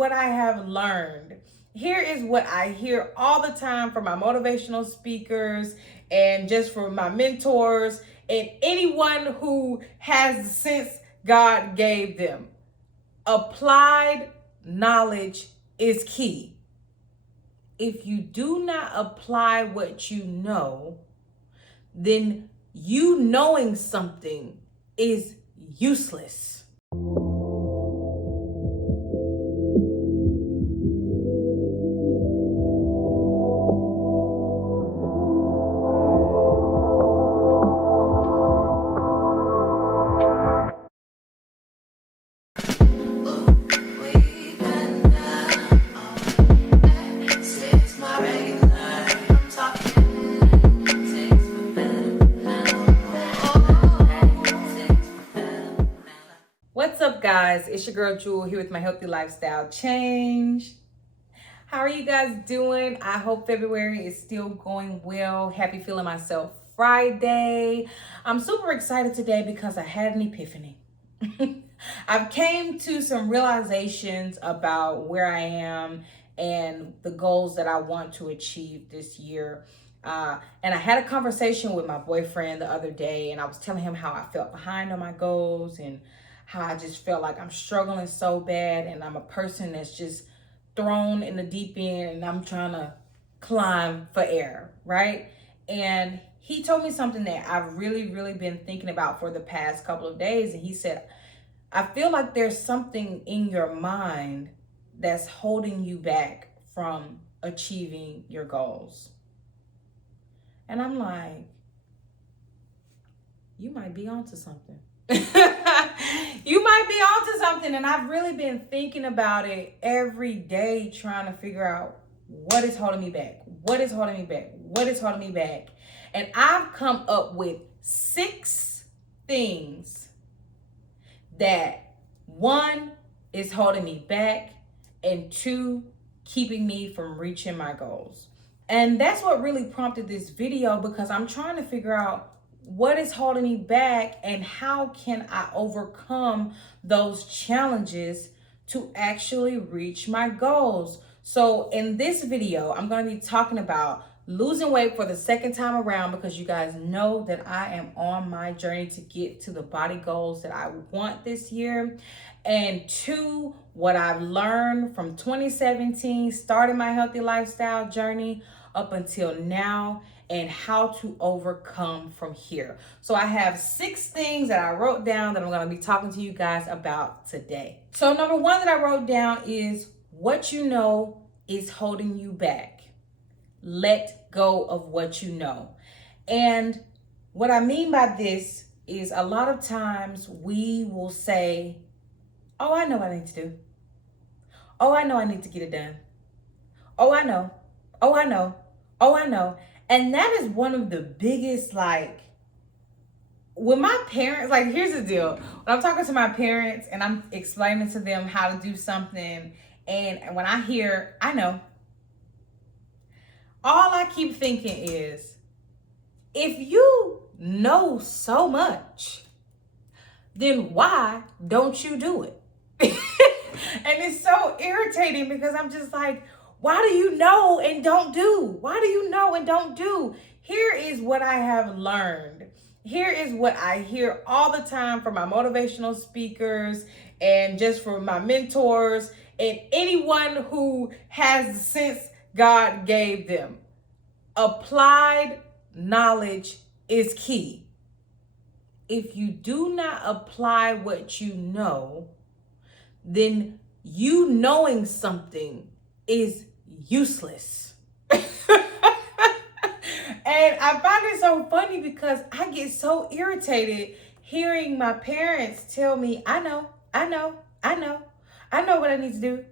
what I have learned. Here is what I hear all the time from my motivational speakers and just from my mentors and anyone who has the sense God gave them. Applied knowledge is key. If you do not apply what you know, then you knowing something is useless. What's up, guys? It's your girl Jewel here with my healthy lifestyle change. How are you guys doing? I hope February is still going well. Happy Feeling Myself Friday. I'm super excited today because I had an epiphany. I've came to some realizations about where I am and the goals that I want to achieve this year. And I had a conversation with my boyfriend the other day, and I was telling him how I felt behind on my goals and how I just felt like I'm struggling so bad, and I'm a person that's just thrown in the deep end and I'm trying to climb for air, right? And he told me something that I've really been thinking about for the past couple of days. And he said, I feel like there's something in your mind that's holding you back from achieving your goals. And I'm like, you might be onto something. You might be onto something. And I've really been thinking about it every day, trying to figure out what is holding me back. What is holding me back? What is holding me back? And I've come up with 6 things that, 1, is holding me back, and 2, keeping me from reaching my goals. And that's what really prompted this video, because I'm trying to figure out what is holding me back and how can I overcome those challenges to actually reach my goals. So in this video, I'm going to be talking about losing weight for the second time around, because you guys know that I am on my journey to get to the body goals that I want this year. And 2, what I've learned from 2017, starting my healthy lifestyle journey up until now, and how to overcome from here. So I have 6 things that I wrote down that I'm going to be talking to you guys about today. So number 1 that I wrote down is what you know is holding you back. Let go of what you know. And what I mean by this is a lot of times we will say, oh, I know what I need to do. Oh, I know I need to get it done. Oh, I know. Oh, I know. Oh, I know. And that is one of the biggest, when my parents, here's the deal. When I'm talking to my parents and I'm explaining to them how to do something, and when I hear, I know, all I keep thinking is, if you know so much, then why don't you do it? And it's so irritating, because I'm just like, why do you know and don't do? Why do you know and don't do? Here is what I have learned. Here is what I hear all the time from my motivational speakers and just from my mentors and anyone who has the sense God gave them. Applied knowledge is key. If you do not apply what you know, then you knowing something is useless. And I find it so funny, because I get so irritated hearing my parents tell me, I know what I need to do.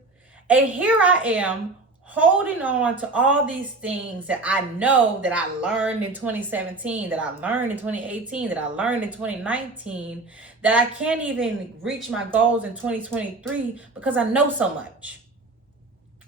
And here I am holding on to all these things that I know that I learned in 2017, that I learned in 2018, that I learned in 2019, that I can't even reach my goals in 2023 because I know so much.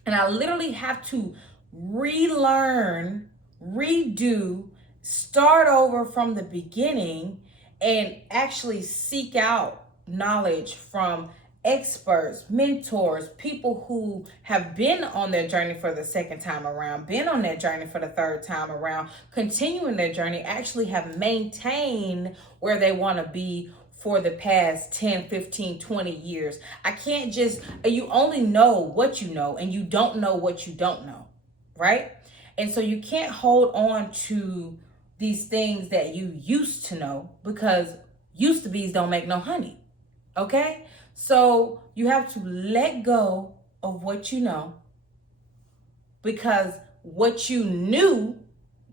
And I literally have to relearn, redo, start over from the beginning, and actually seek out knowledge from experts, mentors, people who have been on their journey for the second time around, been on their journey for the third time around, continuing their journey, actually have maintained where they want to be for the past 10, 15, 20 years. I can't just, you only know what you know and you don't know what you don't know, right? And so you can't hold on to these things that you used to know, because used to be's don't make no honey, okay? So you have to let go of what you know, because what you knew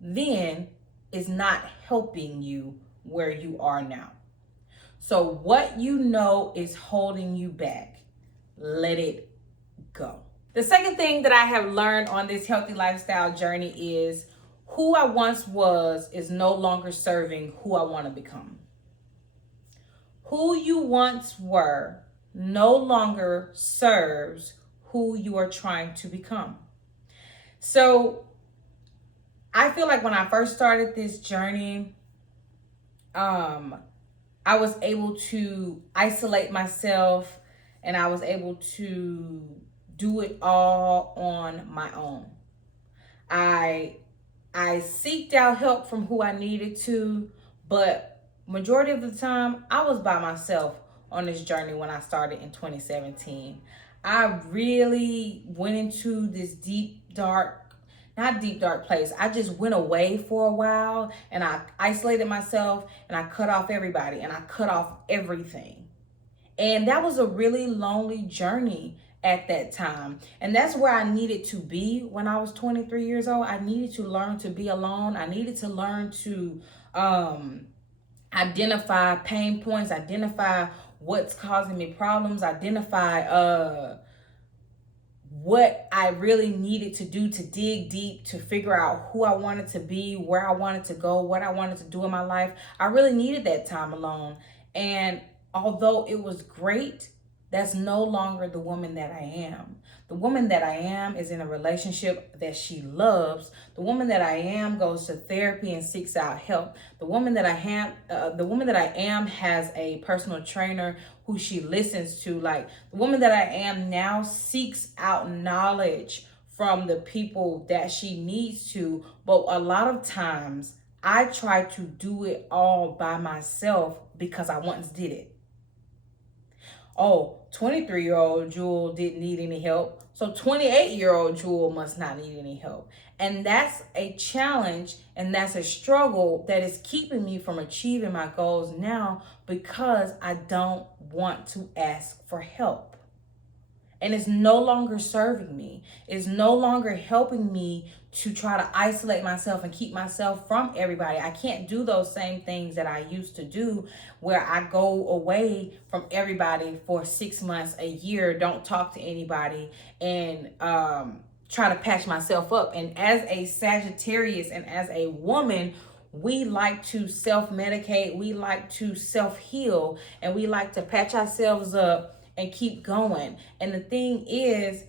then is not helping you where you are now. So what you know is holding you back. Let it go. The second thing that I have learned on this healthy lifestyle journey is who I once was is no longer serving who I want to become. Who you once were no longer serves who you are trying to become. So I feel like when I first started this journey, I was able to isolate myself and I was able to do it all on my own. I seeked out help from who I needed to, but majority of the time I was by myself on this journey when I started in 2017. I really went into this not deep dark place. I just went away for a while and I isolated myself and I cut off everybody and I cut off everything. And that was a really lonely journey at that time. And that's where I needed to be when I was 23 years old. I needed to learn to be alone. I needed to learn to identify pain points, identify what's causing me problems, identify what I really needed to do to dig deep, to figure out who I wanted to be, where I wanted to go, what I wanted to do in my life. I really needed that time alone. And although it was great, that's no longer the woman that I am. The woman that I am is in a relationship that she loves. The woman that I am goes to therapy and seeks out help. The woman that I am has a personal trainer who she listens to. Like, the woman that I am now seeks out knowledge from the people that she needs to. But a lot of times I try to do it all by myself because I once did it. Oh, 23-year-old Jewel didn't need any help, so 28-year-old Jewel must not need any help. And that's a challenge and that's a struggle that is keeping me from achieving my goals now, because I don't want to ask for help. And it's no longer serving me. It's no longer helping me to try to isolate myself and keep myself from everybody. I can't do those same things that I used to do, where I go away from everybody for 6 months, a year, don't talk to anybody, and try to patch myself up. And as a Sagittarius and as a woman, we like to self-medicate, we like to self-heal, and we like to patch ourselves up and keep going. And the thing is,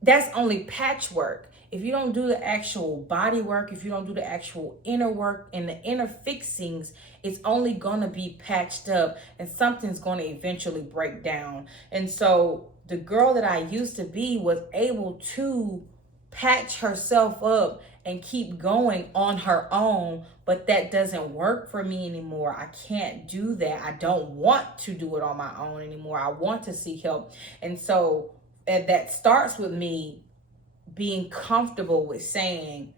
that's only patchwork. If you don't do the actual body work, if you don't do the actual inner work and the inner fixings, it's only gonna be patched up and something's gonna eventually break down. And so the girl that I used to be was able to patch herself up and keep going on her own, but that doesn't work for me anymore. I can't do that. I don't want to do it on my own anymore. I want to seek help. And so that starts with me being comfortable with saying,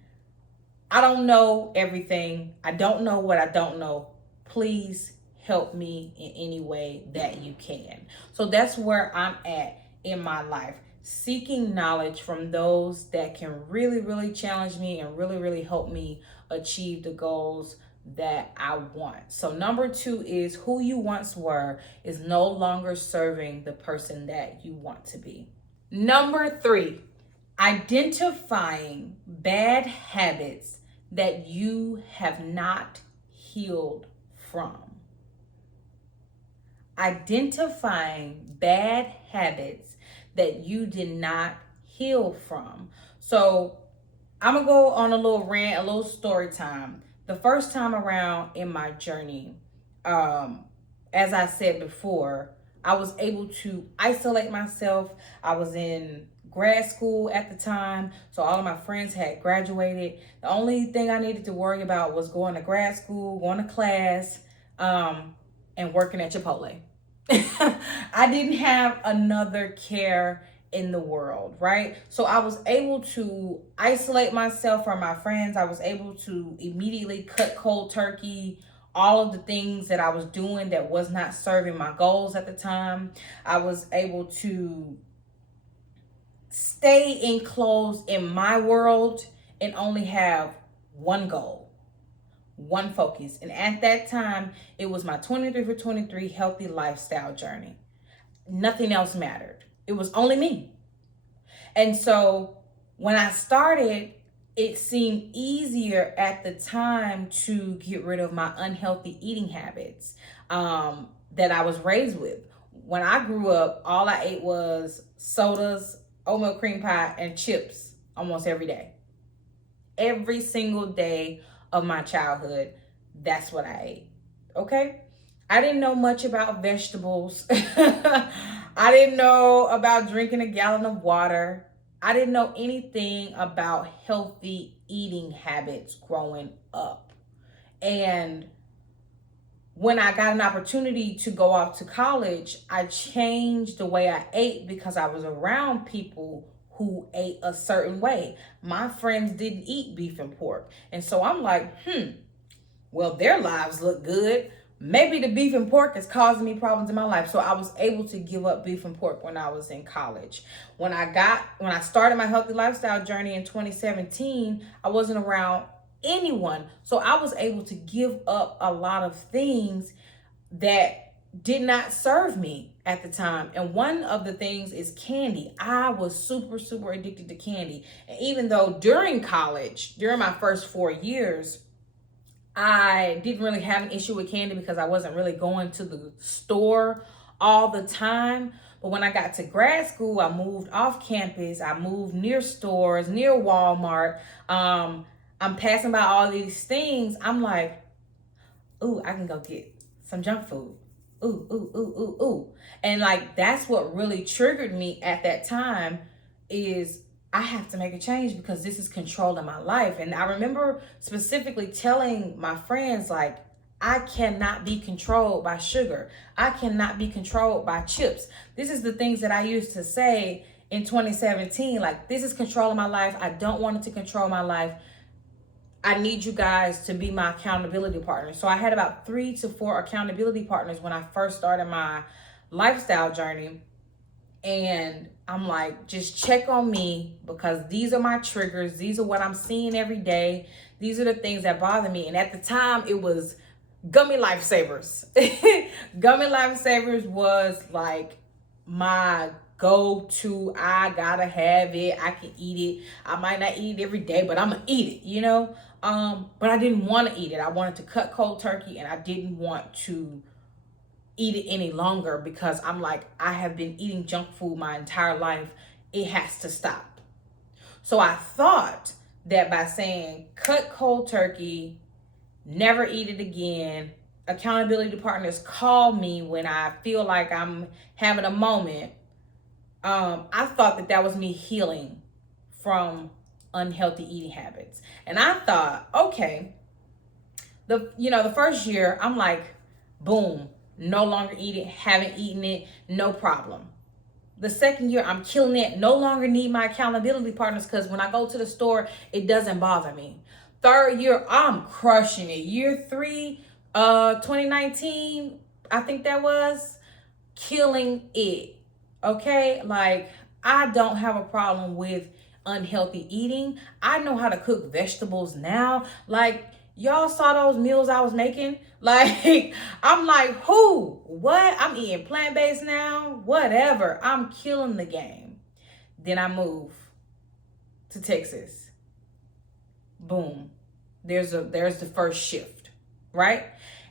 I don't know everything. I don't know what I don't know. Please help me in any way that you can. So that's where I'm at in my life, seeking knowledge from those that can really, really challenge me and really, really help me achieve the goals that I want. So number 2 is who you once were is no longer serving the person that you want to be. Number 3, identifying bad habits that you have not healed from. Identifying bad habits that you did not heal from. So I'm gonna go on a little rant, a little story time. The first time around in my journey, as I said before, I was able to isolate myself. I was in grad school at the time, so all of my friends had graduated. The only thing I needed to worry about was going to grad school, going to class, and working at Chipotle. I didn't have another care in the world, right? So I was able to isolate myself from my friends. I was able to immediately cut cold turkey all of the things that I was doing that was not serving my goals at the time. I was able to stay enclosed in my world and only have one goal, one focus. And at that time, it was my 23 for 23 healthy lifestyle journey. Nothing else mattered. It was only me. And so when I started, it seemed easier at the time to get rid of my unhealthy eating habits that I was raised with. When I grew up, all I ate was sodas, oatmeal cream pie, and chips almost every day. Every single day of my childhood, that's what I ate. Okay? I didn't know much about vegetables. I didn't know about drinking a gallon of water. I didn't know anything about healthy eating habits growing up. And when I got an opportunity to go off to college, I changed the way I ate because I was around people who ate a certain way. My friends didn't eat beef and pork. And so I'm like, well, their lives look good. Maybe the beef and pork is causing me problems in my life. So I was able to give up beef and pork when I was in college. When I started my healthy lifestyle journey in 2017, I wasn't around anyone. So I was able to give up a lot of things that did not serve me at the time. And one of the things is candy. I was super, super addicted to candy. And even though during college, during my first 4 years, I didn't really have an issue with candy because I wasn't really going to the store all the time. But when I got to grad school, I moved off campus. I moved near stores, near Walmart. I'm passing by all these things. I'm like, ooh, I can go get some junk food. Ooh, ooh, ooh, ooh, ooh. And like, that's what really triggered me at that time is I have to make a change because this is controlling my life. And I remember specifically telling my friends, like, I cannot be controlled by sugar. I cannot be controlled by chips. This is the things that I used to say in 2017. Like, this is controlling my life. I don't want it to control my life. I need you guys to be my accountability partners. So I had about 3 to 4 accountability partners when I first started my lifestyle journey. And I'm like, just check on me because these are my triggers. These are what I'm seeing every day. These are the things that bother me. And at the time, it was Gummy Lifesavers. Gummy Lifesavers was like my go-to. I gotta have it. I can eat it. I might not eat it every day, but I'm gonna eat it, you know? But I didn't want to eat it. I wanted to cut cold turkey and I didn't want to eat it any longer because I'm like, I have been eating junk food my entire life. It has to stop. So I thought that by saying cut cold turkey, never eat it again, accountability partners call me when I feel like I'm having a moment. I thought that that was me healing from unhealthy eating habits. And I thought, okay, the first year I'm like, boom, no longer eat it, haven't eaten it, no problem. The second year, I'm killing it, no longer need my accountability partners because when I go to the store, it doesn't bother me. Third year, I'm crushing it. Year 3, 2019, I think that was, killing it. Okay? Like, I don't have a problem with unhealthy eating. I know how to cook vegetables now. Like, y'all saw those meals I was making? Like, I'm like, who? What? I'm eating plant-based now? Whatever. I'm killing the game. Then I move to Texas. Boom. There's the first shift, right?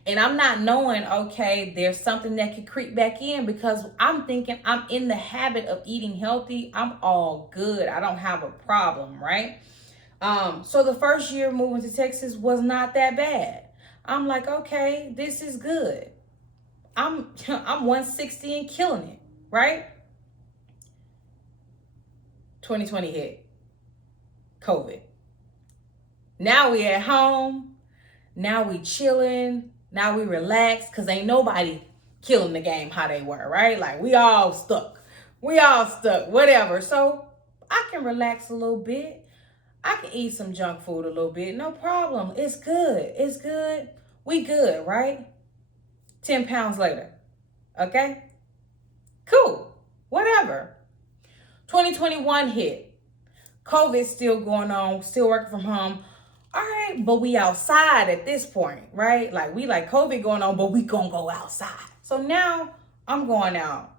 And I'm not knowing, okay, there's something that could creep back in because I'm thinking I'm in the habit of eating healthy. I'm all good. I don't have a problem, right? So the first year moving to Texas was not that bad. I'm like, okay, this is good. I'm 160 and killing it, right? 2020 hit. COVID. Now we at home. Now we chilling. Now we relax because ain't nobody killing the game how they were, right? Like we all stuck. Whatever. So I can relax a little bit. I can eat some junk food a little bit. No problem. It's good. We good, right? 10 pounds later. Okay? Cool. Whatever. 2021 hit. COVID's still going on, still working from home. All right, but we outside at this point, right? Like we like COVID going on, but we gonna go outside. So now I'm going out.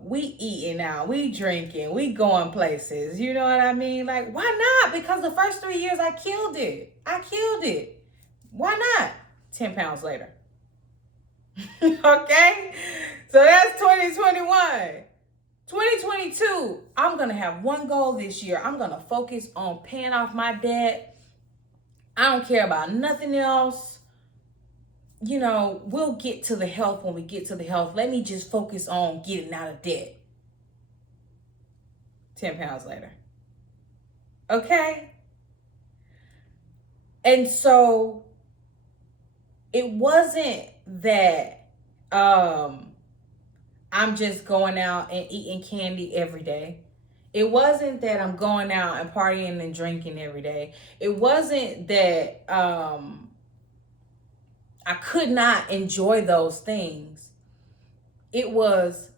We eating out, we drinking, we going places. You know what I mean? Like, why not? Because the first 3 years I killed it. Why not? 10 pounds later. Okay? So that's 2021. 2022, I'm going to have one goal this year. I'm going to focus on paying off my debt. I don't care about nothing else. You know, we'll get to the health when we get to the health. Let me just focus on getting out of debt. 10 pounds later. Okay? And so it wasn't that I'm just going out and eating candy every day. It wasn't that I'm going out and partying and drinking every day. It wasn't that I could not enjoy those things. It was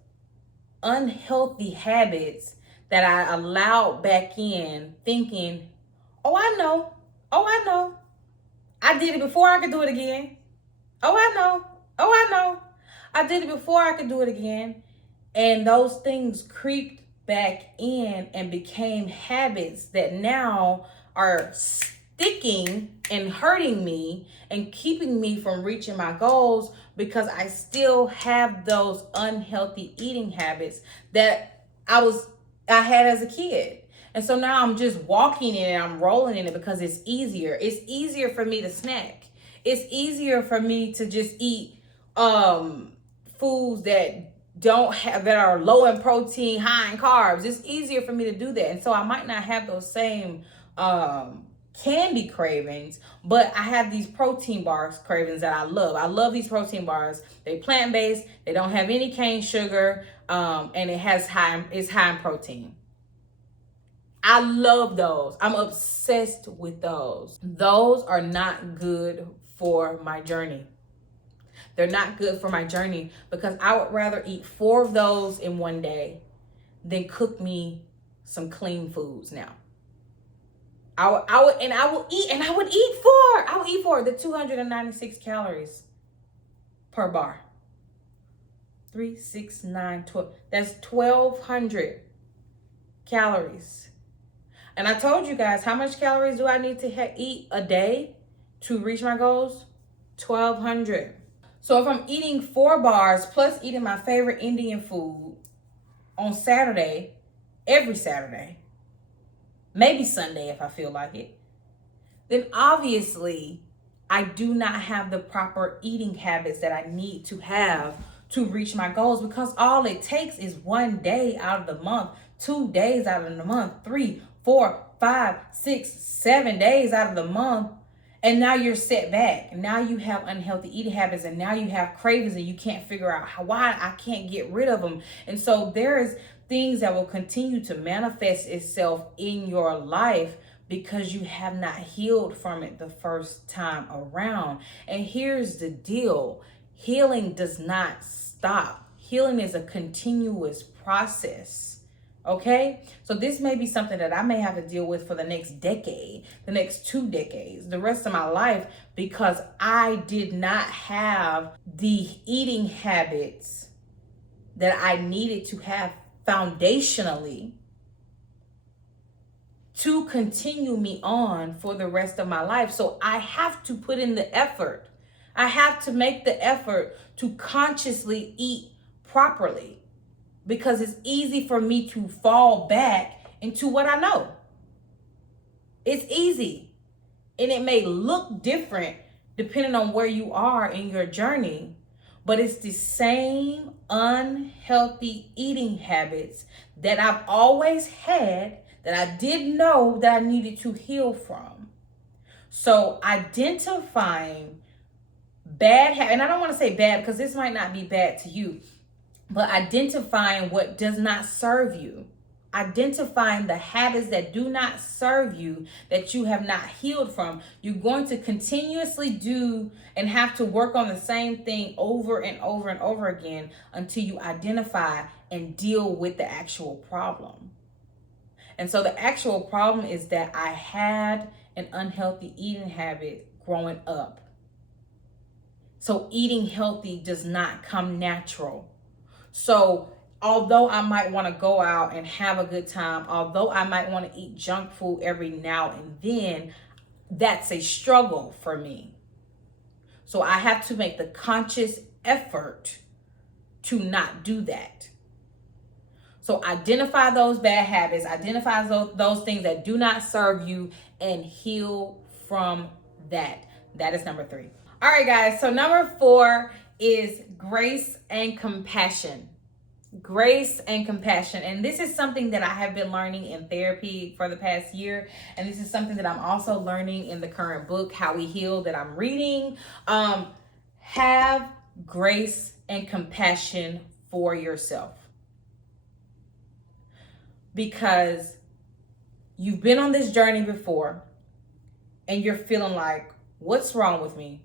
unhealthy habits that I allowed back in thinking, oh, I know. I did it before I could do it again. Oh, I know. I did it before I could do it again. And those things creeped back in and became habits that now are sticking and hurting me and keeping me from reaching my goals because I still have those unhealthy eating habits that I had as a kid. And so now I'm just walking in it, I'm rolling in it because it's easier. It's easier for me to snack. It's easier for me to just eat foods that are low in protein, high in carbs. It's easier for me to do that. And so I might not have those same candy cravings, but I have these protein bars cravings that I love. I love these protein bars. They plant-based, they don't have any cane sugar, and it's high in protein. I love those. I'm obsessed with those. Those are not good for my journey. They're not good for my journey because I would rather eat 4 of those in one day than cook me some clean foods now. I would eat 4. The 296 calories per bar. 3, 6, 9, 12. That's 1,200 calories. And I told you guys, how much calories do I need to eat a day to reach my goals? 1,200. So if I'm eating 4 bars plus eating my favorite Indian food on Saturday, every Saturday, maybe Sunday if I feel like it, then obviously I do not have the proper eating habits that I need to have to reach my goals, because all it takes is 1 day out of the month, 2 days out of the month, 3, 4, 5, 6, 7 days out of the month. And now you're set back. Now you have unhealthy eating habits, and now you have cravings, and you can't figure out why I can't get rid of them. And so there's things that will continue to manifest itself in your life because you have not healed from it the first time around. And here's the deal. Healing does not stop. Healing is a continuous process. Okay, so this may be something that I may have to deal with for the next decade, the next 2 decades, the rest of my life, because I did not have the eating habits that I needed to have foundationally to continue me on for the rest of my life. So I have to put in the effort. I have to make the effort to consciously eat properly, because it's easy for me to fall back into what I know. It's easy. And it may look different depending on where you are in your journey. But it's the same unhealthy eating habits that I've always had that I didn't know that I needed to heal from. So identifying bad habits, and I don't want to say bad because this might not be bad to you, but identifying what does not serve you. Identifying the habits that do not serve you, that you have not healed from. You're going to continuously do and have to work on the same thing over and over and over again until you identify and deal with the actual problem. And so the actual problem is that I had an unhealthy eating habit growing up. So eating healthy does not come natural. So although I might want to go out and have a good time, although I might want to eat junk food every now and then, that's a struggle for me. So I have to make the conscious effort to not do that. So identify those bad habits, identify those things that do not serve you, and heal from that. That is number 3. All right, guys. So number 4 is grace and compassion. Grace and compassion. And this is something that I have been learning in therapy for the past year. And this is something that I'm also learning in the current book, How We Heal, that I'm reading. Have grace and compassion for yourself. Because you've been on this journey before and you're feeling like, what's wrong with me?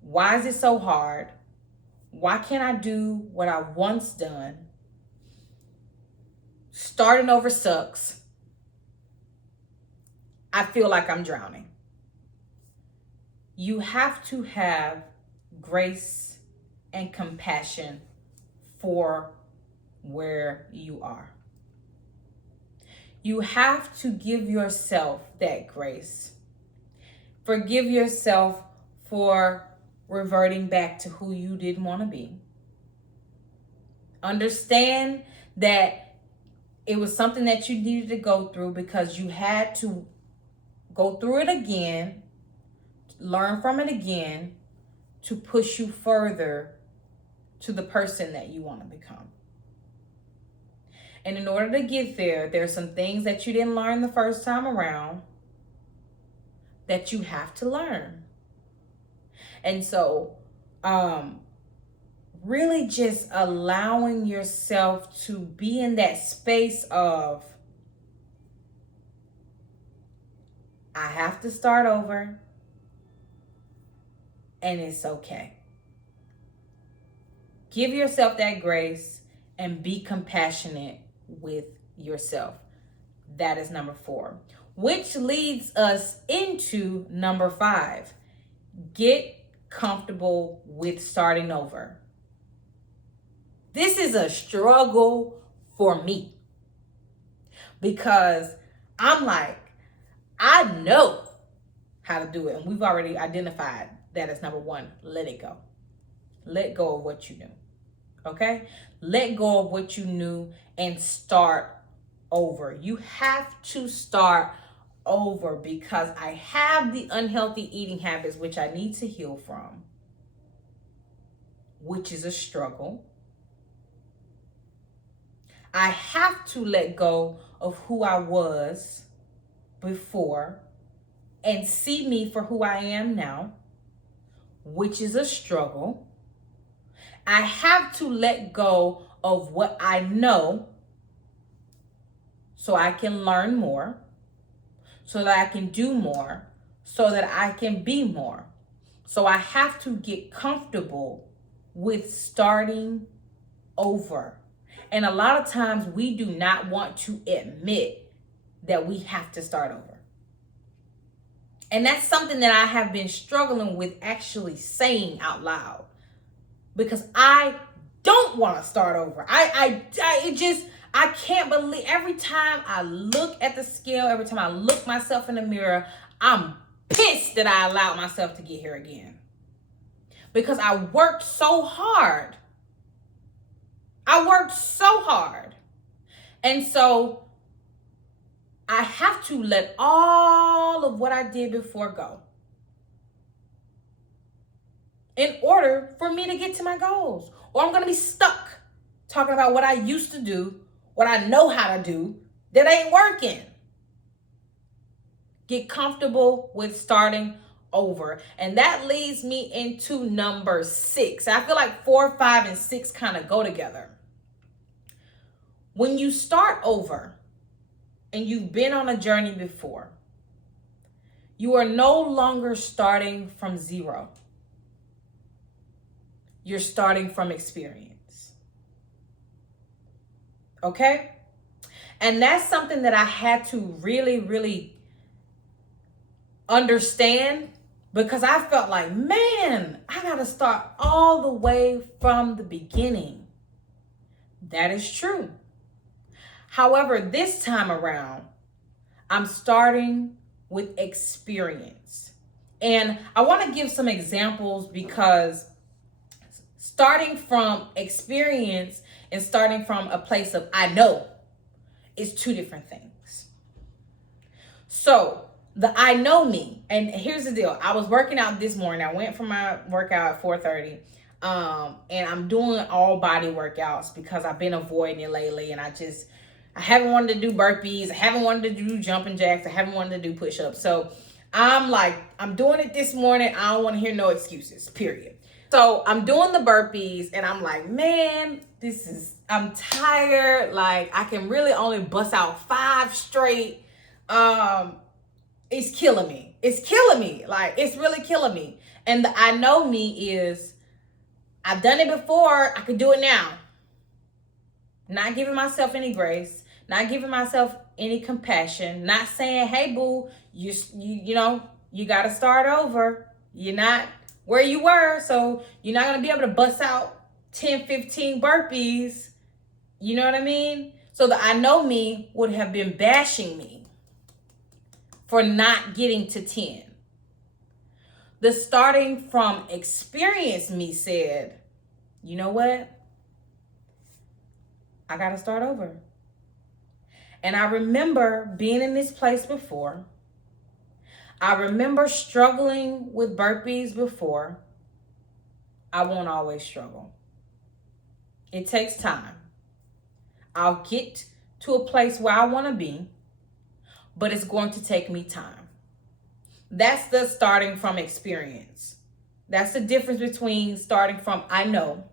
Why is it so hard? Why can't I do what I once done? Starting over sucks. I feel like I'm drowning. You have to have grace and compassion for where you are. You have to give yourself that grace. Forgive yourself for reverting back to who you didn't want to be. Understand that it was something that you needed to go through because you had to go through it again, learn from it again, to push you further to the person that you want to become. And in order to get there, there's some things that you didn't learn the first time around that you have to learn. And so, really just allowing yourself to be in that space of, I have to start over, and it's okay. Give yourself that grace and be compassionate with yourself. That is number 4, which leads us into number 5. Get comfortable with starting over. This is a struggle for me because I'm like, I know how to do it. And we've already identified that as number 1. Let it go. Let go of what you knew. Okay? Let go of what you knew and start over. You have to start over because I have the unhealthy eating habits which I need to heal from, which is a struggle. I have to let go of who I was before and see me for who I am now, which is a struggle. I have to let go of what I know so I can learn more, so that I can do more, so that I can be more. So I have to get comfortable with starting over. And a lot of times we do not want to admit that we have to start over. And that's something that I have been struggling with actually saying out loud, because I don't want to start over. I can't believe every time I look at the scale, every time I look myself in the mirror, I'm pissed that I allowed myself to get here again. Because I worked so hard. And so I have to let all of what I did before go. in order for me to get to my goals. Or I'm going to be stuck talking about what I used to do, what I know how to do that ain't working. Get comfortable with starting over. And that leads me into number 6. I feel like 4, 5, and 6 kind of go together. When you start over and you've been on a journey before, you are no longer starting from zero. You're starting from experience. Okay? And that's something that I had to really, really understand, because I felt like, man, I got to start all the way from the beginning. That is true. However, this time around, I'm starting with experience. And I want to give some examples, because starting from experience and starting from a place of I know is two different things. So the I know me, and here's the deal. I was working out this morning. I went for my workout at 4:30. And I'm doing all body workouts because I've been avoiding it lately, and I haven't wanted to do burpees. I haven't wanted to do jumping jacks. I haven't wanted to do push-ups. So I'm doing it this morning. I don't want to hear no excuses, period. So I'm doing the burpees, and I'm like, man, I'm tired. Like, I can really only bust out 5 straight. It's killing me. It's killing me. Like, it's really killing me. And the I know me is, I've done it before. I can do it now. Not giving myself any grace. Not giving myself any compassion. Not saying, hey, boo, you got to start over. You're not where you were, so you're not going to be able to bust out 10, 15 burpees. You know what I mean? So the I know me would have been bashing me for not getting to 10. The starting from experience me said, you know what? I got to start over. And I remember being in this place before. I remember struggling with burpees before. I won't always struggle. It takes time. I'll get to a place where I want to be, but it's going to take me time. That's the starting from experience. That's the difference between starting from I know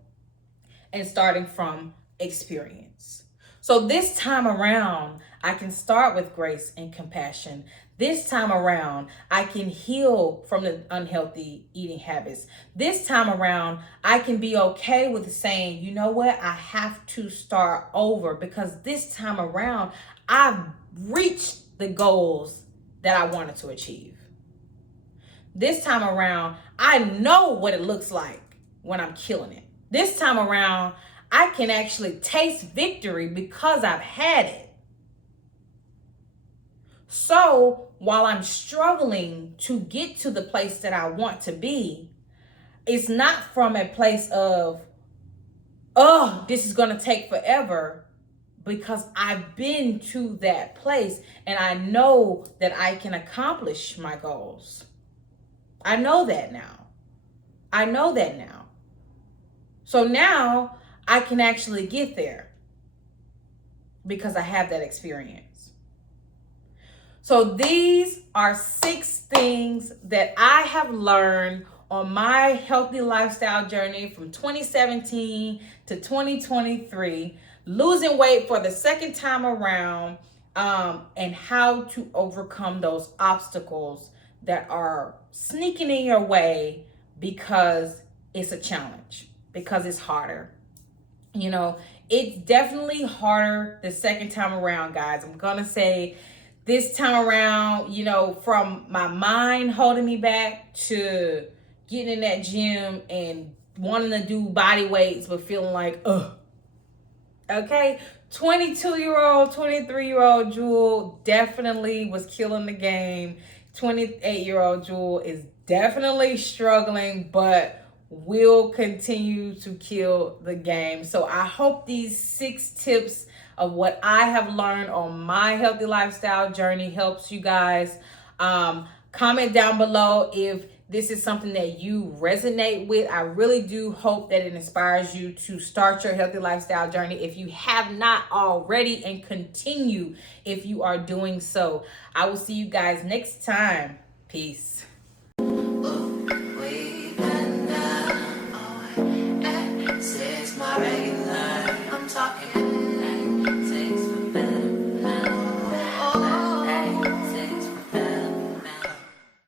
and starting from experience. So this time around, I can start with grace and compassion. This time around, I can heal from the unhealthy eating habits. This time around, I can be okay with saying, you know what? I have to start over, because this time around, I've reached the goals that I wanted to achieve. This time around, I know what it looks like when I'm killing it. This time around, I can actually taste victory because I've had it. So while I'm struggling to get to the place that I want to be, it's not from a place of, oh, this is going to take forever, because I've been to that place and I know that I can accomplish my goals. I know that now. I know that now. So now I can actually get there because I have that experience. So these are 6 things that I have learned on my healthy lifestyle journey from 2017 to 2023, losing weight for the second time around, and how to overcome those obstacles that are sneaking in your way because it's a challenge, because it's harder. You know, it's definitely harder the second time around, guys. I'm going to say this time around, you know, from my mind holding me back to getting in that gym and wanting to do body weights, but feeling like, ugh. Okay, 22-year-old, 23-year-old Jewel definitely was killing the game. 28-year-old Jewel is definitely struggling, but will continue to kill the game. So I hope these 6 tips of what I have learned on my healthy lifestyle journey helps you guys. Comment down below if this is something that you resonate with. I really do hope that it inspires you to start your healthy lifestyle journey if you have not already, and continue if you are doing so. I will see you guys next time. Peace. I'm talking